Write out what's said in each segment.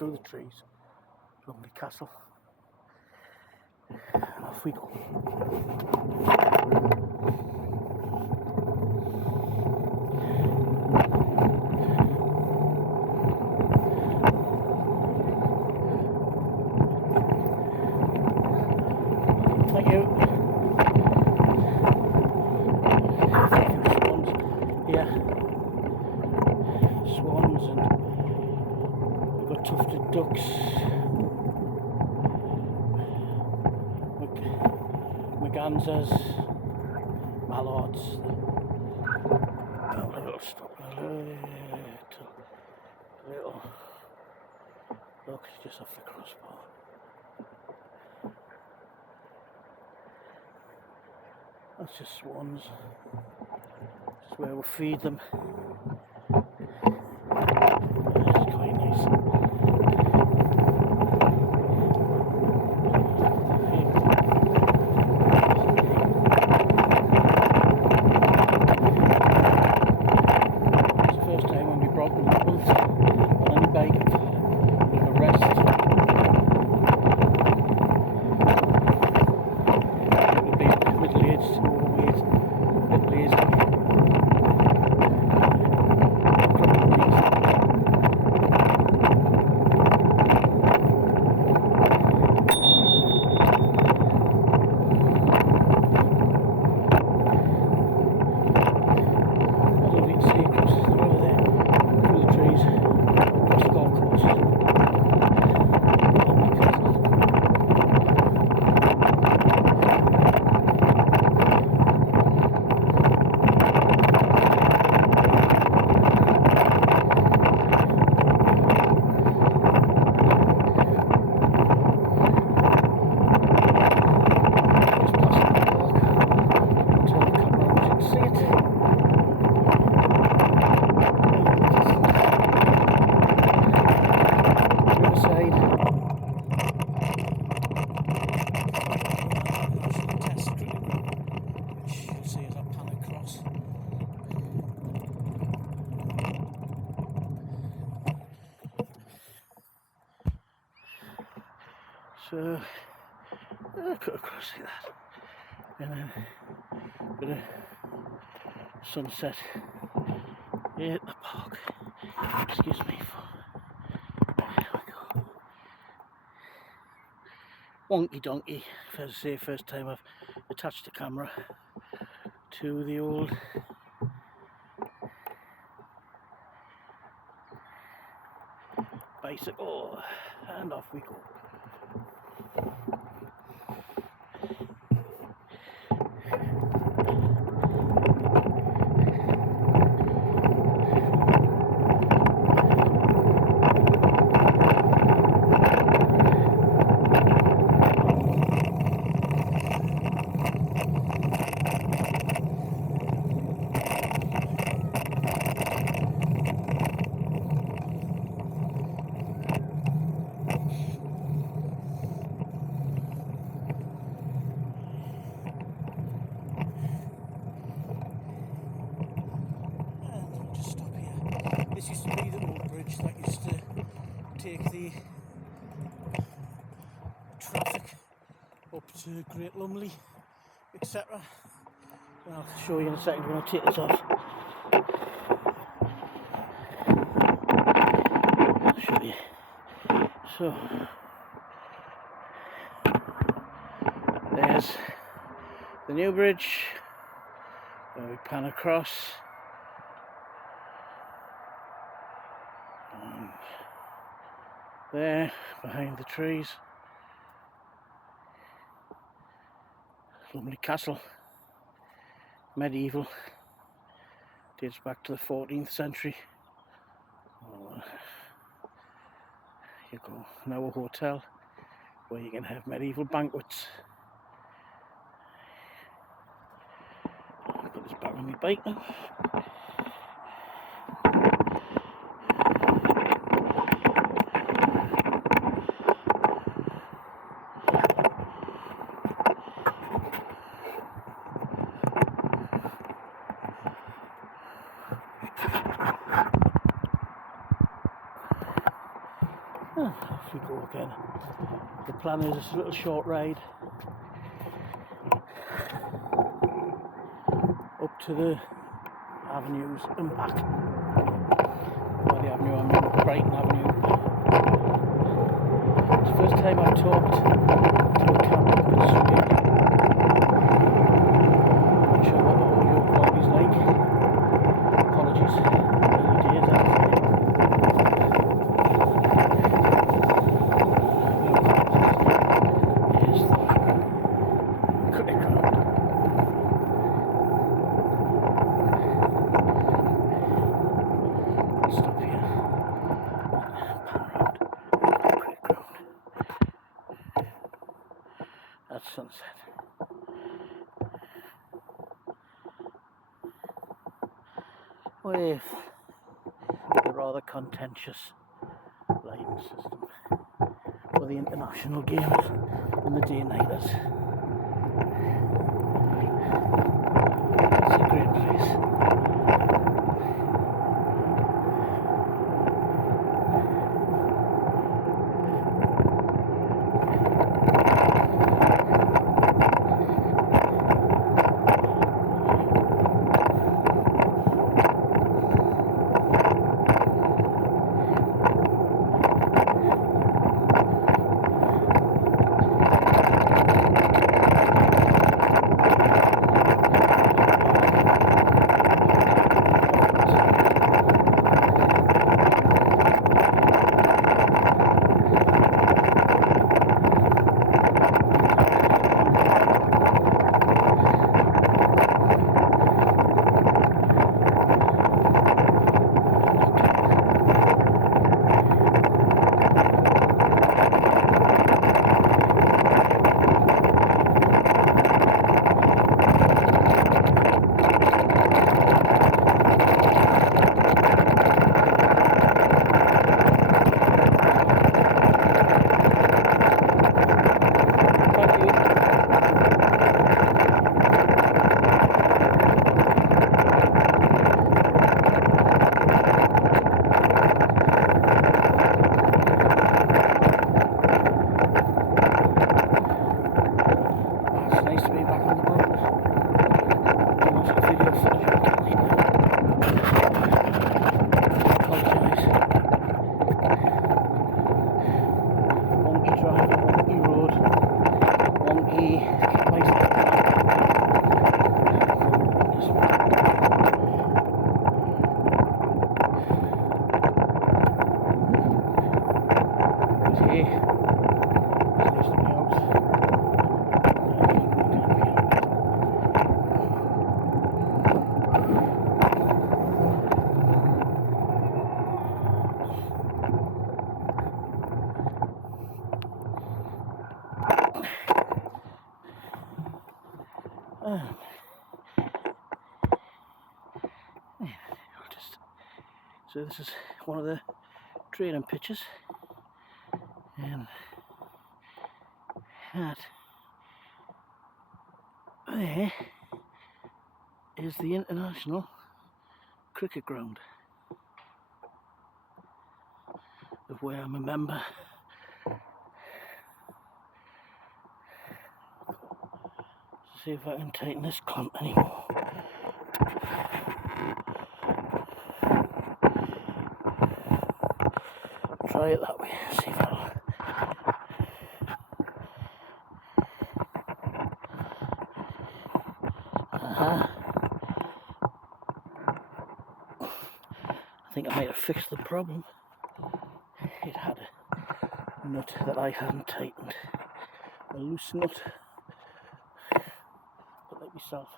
through the trees. Lovely castle. And off we go. Thank you. Swans, and we've got tufted ducks, mergansers, mallards. Oh, a little stop, a little look, just off the crossbar. That's just swans. That's where we'll feed them. That's quite nice. It's the first time when we brought them up on any bike with a rest. It'll be middle-aged, overweight, a bit lazy. So, cut across like that, and then a bit of sunset here at the park. Excuse me there we go. Wonky donkey, as I say, first time I've attached the camera to the old bicycle, and off we go. This used to be the old bridge that used to take the traffic up to Great Lumley, etc. I'll show you in a second when I take this off. I'll show you. So, there's the new bridge where we pan across. And there, behind the trees, lovely castle, medieval, dates back to the 14th century. Oh, you go, now a hotel where you can have medieval banquets. I'll put this back on my bike now. Off we go again. The plan is a little short ride up to the avenues and back. By the avenue I mean Brighton Avenue. It's the first time I've talked to a camera this week. Not sure what the audio quality is like. Apologies. Early days, I'd say. Here's the cricket ground. Stop here. Pan round. Cricket ground. That's sunset. With the rather contentious lighting system for the international games and the day-nighters. It's a great place. So this is one of the training pitches, and that there is the International Cricket Ground, of where I'm a member. Let's see if I can tighten this clamp anymore. Try it that way, see if that'll. I think I might have fixed the problem. It had a nut that I hadn't tightened, a loose nut, but like myself.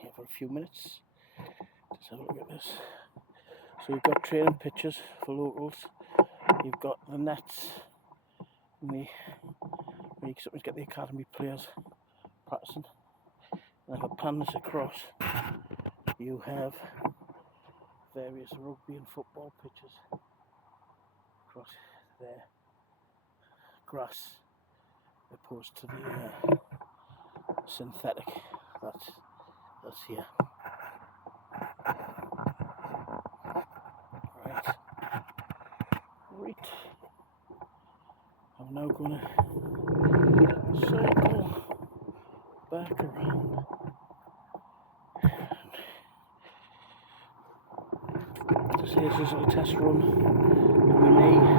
Here for a few minutes. Let's have a look at this. So you've got training pitches for locals. You've got the nets, and where you sometimes get the academy players practicing. And if I pan this across, you have various rugby and football pitches across there. Grass opposed to the synthetic. That's here. Right. I'm now going to circle back around. This is a little test run with my knee.